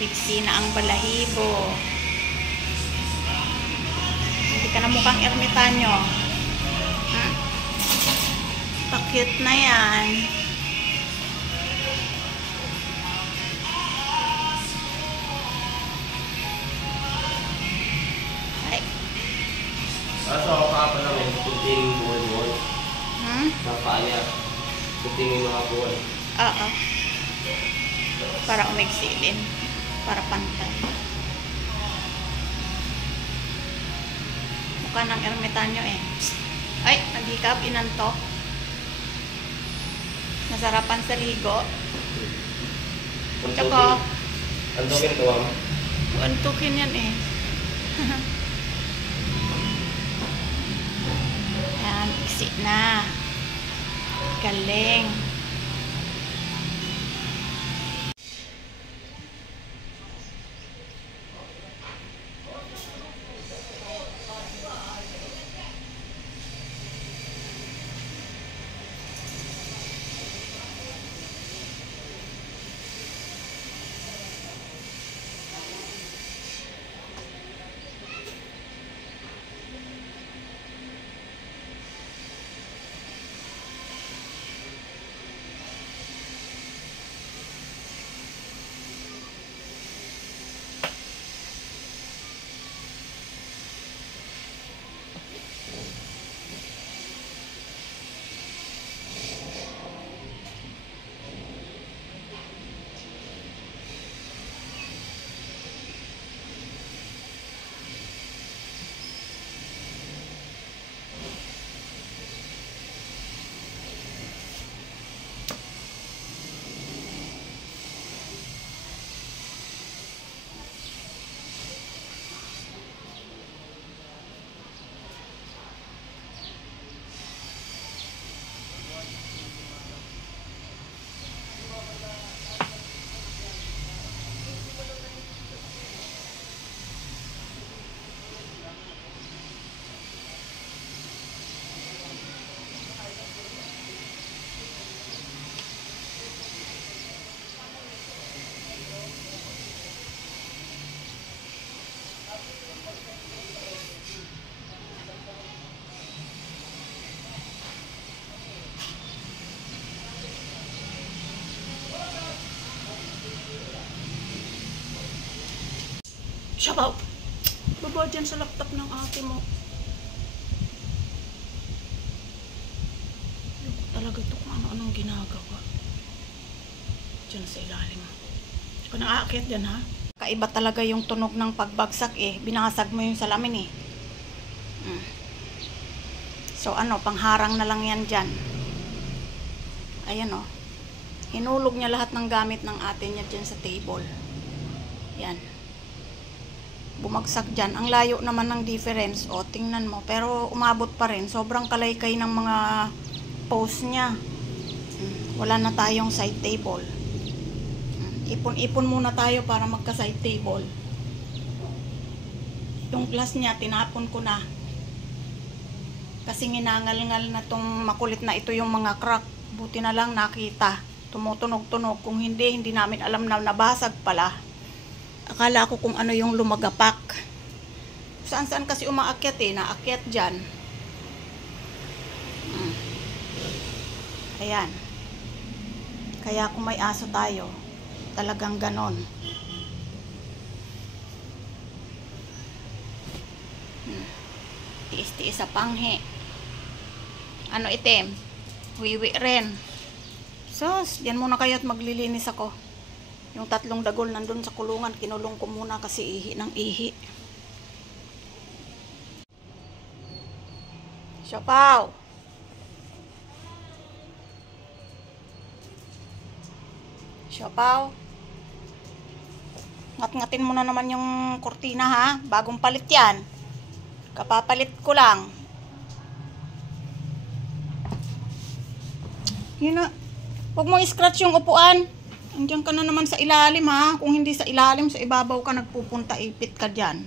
Biksi na ang balahibo. Hindi ka na mukhang ermitanyo. Ha? Pa-cute na yan. Ay. Kaso ako pa lang eh, kunting buwan-buwan. Sa panya. Kunting yung mga buwan. Oo. Para umigsilin. Para pantay. Mukha ng ermitanyo eh. Ay, naghikap, inantok. Nasarapan sa ligo. Tsaka, Antukin ito, ma'am. antukin yan eh. Ayan, iksi na. Galing. Shabaw! Baba dyan sa laptop ng ate mo. Alam ko talaga ito kung ano-anong ginagawa. Dyan sa ilalim. Hindi ko nang-aakyat dyan ha. Kaiba talaga yung tunog ng pagbagsak eh. Binasag mo yung salamin eh. So ano, pangharang na lang yan dyan. Ayan o. Hinulog niya lahat ng gamit ng ate niya dyan sa table. Yan. Bumagsak dyan. Ang layo naman ng difference. O, tingnan mo. Pero umabot pa rin. Sobrang kalaykay ng mga post niya. Wala na tayong side table. Ipon-ipon muna tayo para magka-side table. Yung glass niya, tinapon ko na. Kasi nginangal-ngal na tong makulit na ito yung mga crack. Buti na lang nakita. Tumutunog-tunog. Kung hindi, hindi namin alam na nabasag pala. Akala ko kung ano yung lumagapak. Saan-saan kasi umaakyat eh. Naakyat dyan. Ayan. Kaya kung may aso tayo, talagang ganon. Tiis-tiis sa panghe. Ano itim? Wiwi rin. Sus, dyan muna kayo at maglilinis ako. Yung 3 dagol nandun sa kulungan, kinulong ko muna kasi ihi ng ihi. Siopaw! Siopaw! Ngat-ngatin mo na naman yung kurtina ha. Bagong palit yan. Kapapalit ko lang. Yun na. Huwag mo i-scratch yung upuan. Andiyan ka na naman sa ilalim ha. Kung hindi sa ilalim, sa ibabaw ka nagpupunta, ipit ka dyan.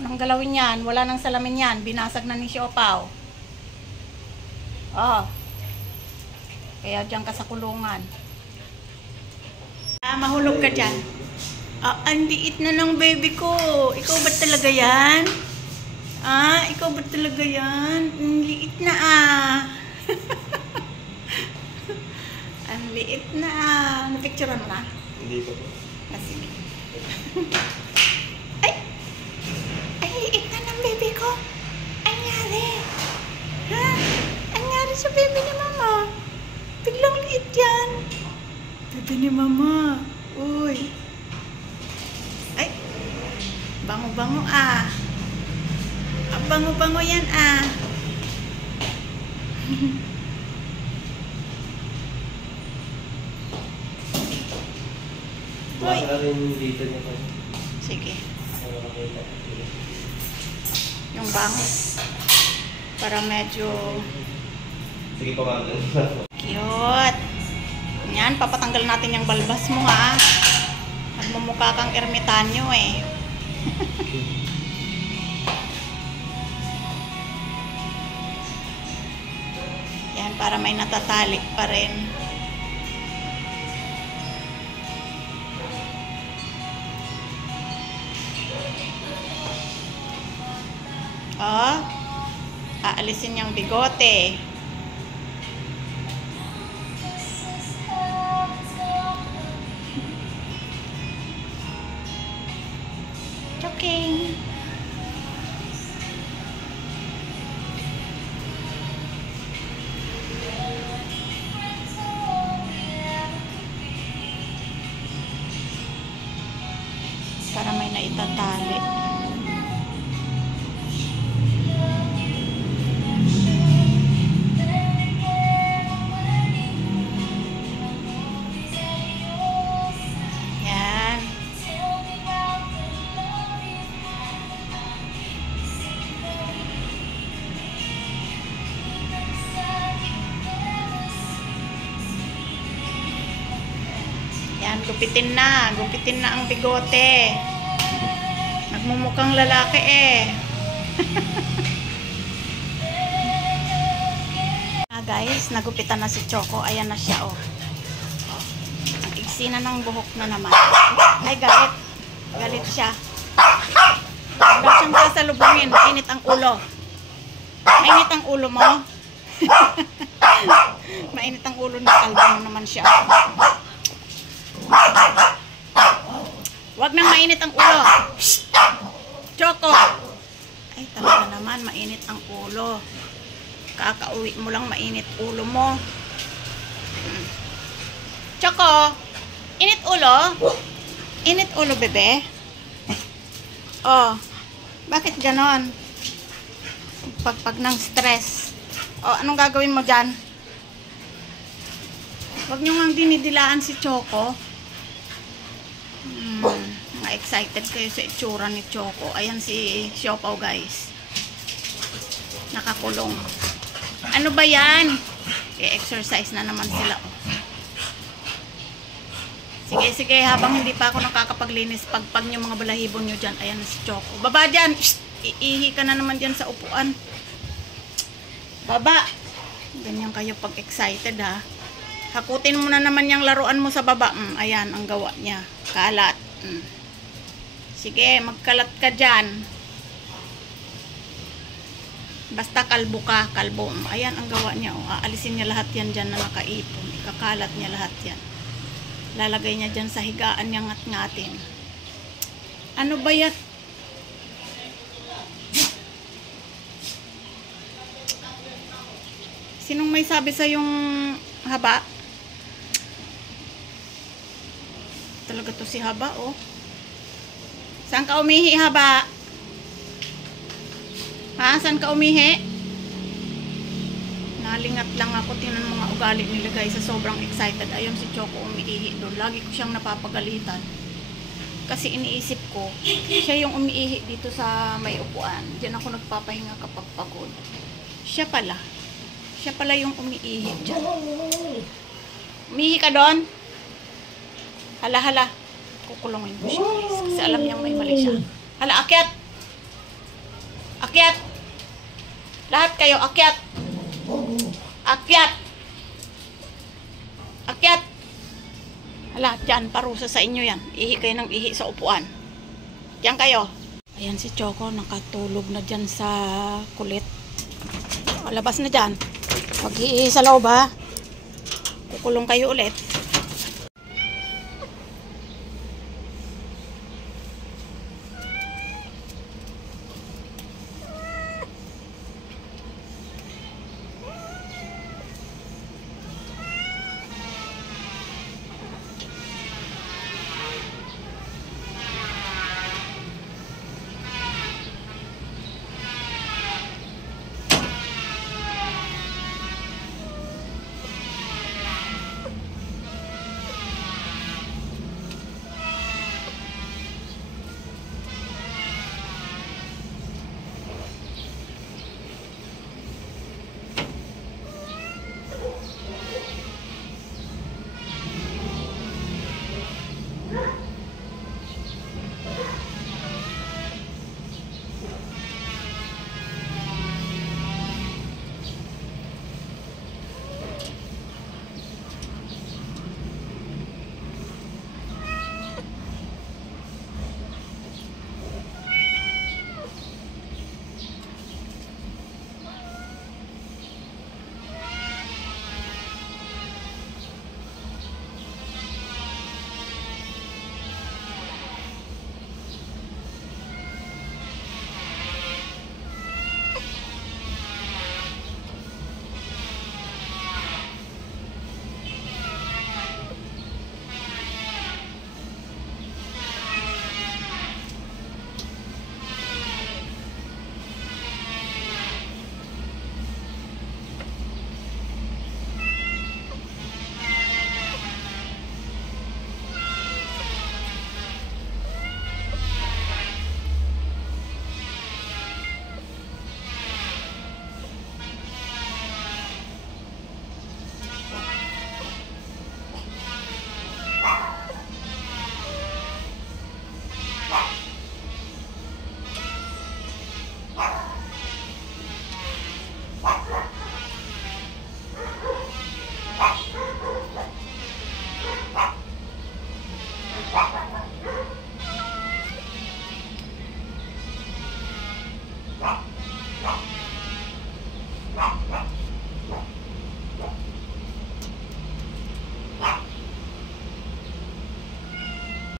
Nang galawin yan. Wala nang salamin yan. Binasag na ni Siopaw. Oh. Kaya dyan ka sa kulungan. Mahulog ka dyan. Ang liit na ng baby ko. Ikaw ba talaga yan? Ikaw ba talaga yan? Ang liit na Ang liit na Napicturean mo na? Hindi pa po. Sige. Ay! Ay, liit na ng baby ko. Anyari? Ha? Anyari sa baby ni mama? Biglang liit yan. Baby ni mama. Uy. Ay. Bango-bango Bango-bango yan Baka rin dito niya po. Sige. Yung bango. Para medyo Sige po, ma'am. cute. Yan, papatanggal natin yung balbas mo Nagmumukha kang ermitanyo Yan, para may natatalik pa rin. Aalisin yung bigote. Joking. Para may naitatali. Yan, gupitin na ang bigote. Nagmumukhang lalaki guys, nagupitan na si Choco. Ayan na siya Ang iksi na ng buhok na naman. Ay, galit siya. Huwag siyang sasalubungin. Mainit ang ulo. Mainit ang ulo mo. Mainit ang ulo na kalbo mo naman siya. Wag nang mainit ang ulo. Choco. Ay, talaga naman, mainit ang ulo. Kakauwi mo lang, mainit ulo mo. Choco, init ulo? Init ulo, bebe? Bakit ganon? Pagpag ng stress. Anong gagawin mo dyan? Wag nyo nga dinidilaan si Choco. Excited kayo sa itsura ni Choco. Ayan si Siopaw, guys. Nakakulong. Ano ba yan? I-exercise na naman sila. Sige, habang hindi pa ako nakakapaglinis, pagpag nyo mga balahibon nyo dyan. Ayan na si Choco. Baba dyan! Iihi ka na naman dyan sa upuan. Baba! Ganyan kayo pag excited Hakutin mo na naman yung laruan mo sa baba. Ayan, ang gawa niya. Kalat. Sige, magkalat ka dyan. Basta kalbo ka, kalbo. Ayan, ang gawa niya. Aalisin niya lahat yan dyan na nakaipon. Ikakalat niya lahat yan. Lalagay niya dyan sa higaan niya ngat-ngatin. Ano ba yan? Sinong may sabi sa yung haba? Talaga to si haba, Saan ka umihi, haba? Saan ka umihi? Nalingat lang ako. Tingnan mga ugali nila, guys. Sa sobrang excited. Ayun si Choco umiihi doon. Lagi ko siyang napapagalitan. Kasi iniisip ko, siya yung umiihi dito sa may upuan. Diyan ako nagpapahinga kapag pagod. Siya pala. Siya pala yung umiihi dyan. Umiihi ka doon? Hala. Kukulungin ko siya, guys. Kasi alam niyang may mali siya. Hala, akyat! Akyat! Lahat kayo, akyat! Akyat! Akyat! Hala, dyan, parusa sa inyo yan. Ihi kayo ng ihi sa upuan. Diyan kayo. Ayan si Choco, nakatulog na dyan sa kulit. Labas na dyan. Mag-ihi sa loob ha. Kukulong kayo ulit.